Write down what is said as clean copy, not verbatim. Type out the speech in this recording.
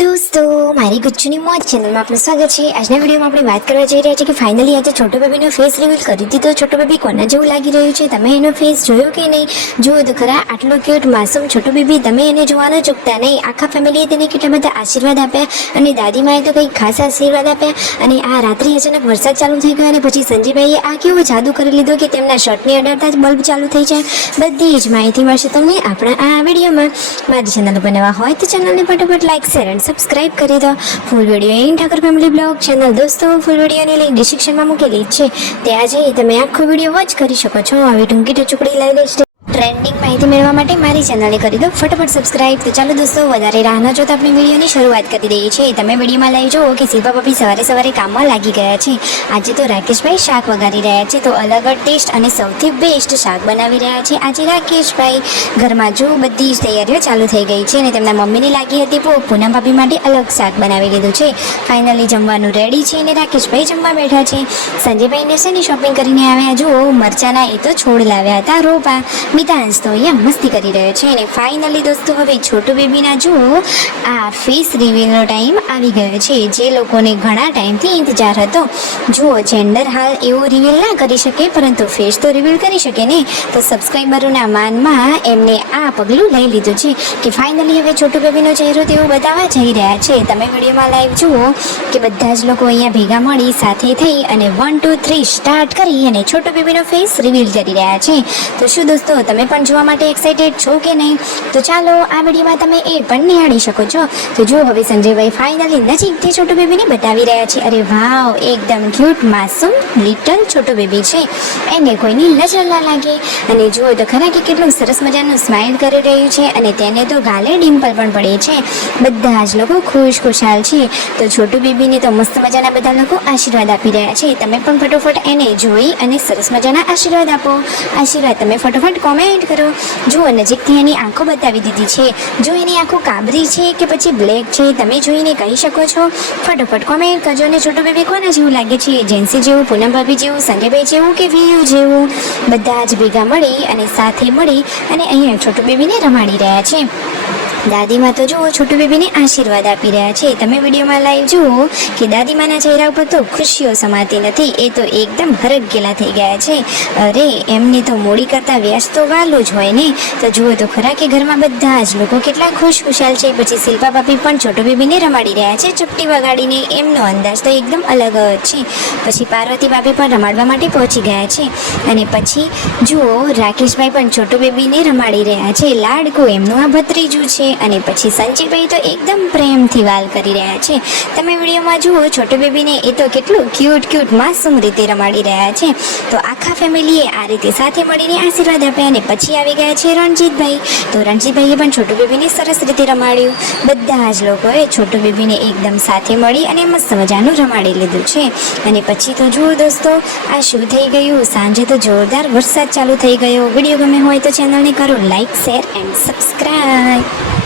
दोस्तों मारी गुच्चूनी मौज चैनल में आपનું સ્વાગત છે। આજના વિડીયોમાં આપણે વાત કરવા જઈ રહ્યા છીએ કે ફાઇનલી આજે છોટો બેબીનો ફેસ રિવીલ કરી દીધો। છોટો બેબી કોના જેવું લાગી રહ્યું છે, તમે એનો ફેસ જોયો કે નહીં? જુઓ તો ખરા, આટલો ક્યુટ માસૂમ છોટો બેબી, તમે એને જોવાનો ચૂકતા નહીં। આખા ફેમિલીએ તેને કેટલા બધા આશીર્વાદ આપ્યા અને દાદીમાએ તો કંઈક ખાસ આશીર્વાદ આપ્યા। અને આ રાત્રે અચાનક વરસાદ ચાલુ થઈ ગયો અને પછી સંજયભાઈએ આ કેવો જાદુ કરી લીધો કે તેમના શર્ટને અડાડતા જ બલ્બ ચાલુ થઈ જાય। બધી જ માહિતી મળશે તમને આપણા આ વિડીયોમાં। મારી ચેનલ બનાવવા હોય તો ચેનલને ફટાફટ લાઈક શેર અને સબસ્ક્રાઇબ કરી દો। Full video N Thakar family blog channel દોસ્તો ફૂલ વિડીયોની લિંક ડિસ્ક્રિપ્શનમાં મૂકેલી છે, ત્યાં જઈ તમે આખો વિડીયો વોચ કરી શકો છો। આવી ટૂંકી ટચુકડી લાવી લઈશ ટ્રેન્ડિંગ માહિતી મેળવવા માટે મારી ચેનલને કરી દો ફટાફટ સબસ્ક્રાઇબ। તો ચાલો દોસ્તો, વધારે રાહ ન જોતા આપણે વિડીયોની શરૂઆત કરી દઈએ છીએ। તમે વિડીયોમાં લઈ જુઓ કે શિલ્પા ભાભી સવારે કામમાં લાગી ગયા છે। આજે તો રાકેશભાઈ શાક વઘારી રહ્યા છે, તો અલગ જ ટેસ્ટ અને સૌથી બેસ્ટ શાક બનાવી રહ્યા છે આજે રાકેશભાઈ। ઘરમાં જો બધી જ તૈયારીઓ ચાલુ થઈ ગઈ છે અને તેમના મમ્મીને લાગી હતી પૂનમ ભાભી માટે અલગ શાક બનાવી લીધું છે। ફાઇનલી જમવાનું રેડી છે અને રાકેશભાઈ જમવા બેઠા છે। સંજયભાઈને શેની શોપિંગ કરીને આવ્યા? જુઓ, મરચાના એ તો છોડ લાવ્યા હતા રોપા। મિતાંશ તો અહીંયા મસ્તી કરી રહ્યો છે અને ફાઇનલી દોસ્તો હવે છોટુ બેબીના જુઓ આ ફેસ રિવીલનો ટાઈમ આવી ગયો છે, જે લોકોને ઘણા ટાઈમથી ઇંતજાર હતો। જુઓ, જેન્ડર હાલ એવું રિવીલ ના કરી શકે, પરંતુ ફેસ તો રિવીલ કરી શકે ને। તો સબસ્ક્રાઈબરોના માનમાં એમને આ પગલું લઈ લીધું છે કે ફાઇનલી હવે છોટુ બેબીનો ચહેરો તેઓ બતાવવા જઈ રહ્યા છે। તમે વિડીયોમાં લાઈવ જુઓ કે બધા જ લોકો અહીંયા ભેગા મળી સાથે થઈ અને 1 2 3 સ્ટાર્ટ કરી અને છોટુ બેબીનો ફેસ રિવીલ કરી રહ્યા છે। તો શું દોસ્તો, તમે પણ જોવા માટે એક્સાઇટેડ છો કે નહીં? તો ચાલો આ વિડીયોમાં તમે એ પણ નિહાળી શકો છો। તો જો હવે સંજયભાઈ ફાઇનલી નજીકથી છોટુ બેબીને બતાવી રહ્યા છે। અરે વાવ, એકદમ ક્યુટ માસૂમ લિટલ છોટુ બેબી છે, એને કોઈની નજર ના લાગે। અને જુઓ તો ખરા કે કેટલું સરસ મજાનું સ્માઇલ કરી રહ્યું છે અને તેને તો ગાલે ડિમ્પલ પણ પડે છે। બધા જ લોકો ખુશાલ છે। તો છોટુ બેબીને તો મસ્ત મજાના બધા લોકો આશીર્વાદ આપી રહ્યા છે। તમે પણ ફટોફટ એને જોઈ અને સરસ મજાના આશીર્વાદ આપો। આશીર્વાદ તમે ફટોફટ કોમેન્ટ કરો। જુઓ, નજીકથી એની આંખો બતાવી દીધી છે। જો એની આંખો કાબરી છે કે પછી બ્લેક છે, તમે જોઈને કહી શકો છો। ફટોફટ કોમેન્ટ કરજો। અને છોટુ બેબી કોના જેવું લાગે છે? જેન્સી જેવું, પૂનમ ભાભી જેવું, સંજયભાઈ જેવું કે વીયુ જેવું? બધા જ ભેગા મળી અને સાથે મળી અને અહીંયા છોટુ બેબીને રમાડી રહ્યા છે। દાદીમા તો જુઓ છોટુ બેબીને આશીર્વાદ આપી રહ્યા છે। તમે વિડીયોમાં લાઈવ જુઓ કે દાદીમાના ચહેરા ઉપર તો ખુશીઓ સમાતી નથી, એ તો એકદમ હરખઘેલા થઈ ગયા છે। અરે, એમને તો મોડી કરતા વ્યસ્ત તો વાલું જ હોય ને। તો જુઓ તો ખરા કે ઘરમાં બધા જ લોકો કેટલા ખુશાલ છે। પછી શિલ્પા ભાભી પણ છોટુ બેબીને રમાડી રહ્યા છે ચપટી વગાડીને, એમનો અંદાજ તો એકદમ અલગ જ છે। પછી પાર્વતી ભાભી પણ રમાડવા માટે પહોંચી ગયા છે। અને પછી જુઓ રાકેશભાઈ પણ છોટુ બેબીને રમાડી રહ્યા છે, લાડકો એમનું આ ભત્રીજું છે। અને પછી સંજયભાઈ તો એકદમ પ્રેમથી વાલ કરી રહ્યા છે। તમે વિડીયોમાં જુઓ છોટુ બેબીને એ તો કેટલું ક્યુટ માસૂમ રીતે રમાડી રહ્યા છે। તો આખા ફેમિલીએ આ રીતે સાથે મળીને આશીર્વાદ આપ્યા। અને પછી આવી ગયા છે રણજીતભાઈ। તો રણજીતભાઈએ પણ છોટુ બેબીને સરસ રીતે રમાડ્યું। બધા જ લોકોએ છોટુ બેબીને એકદમ સાથે મળી અને મસ્ત મજાનું રમાડી લીધું છે। અને પછી તો જુઓ દોસ્તો, આ શું થઈ ગયું? સાંજે તો જોરદાર વરસાદ ચાલુ થઈ ગયો। વિડીયો ગમે હોય તો ચેનલને કરો લાઈક શેર એન્ડ સબસ્ક્રાઈબ।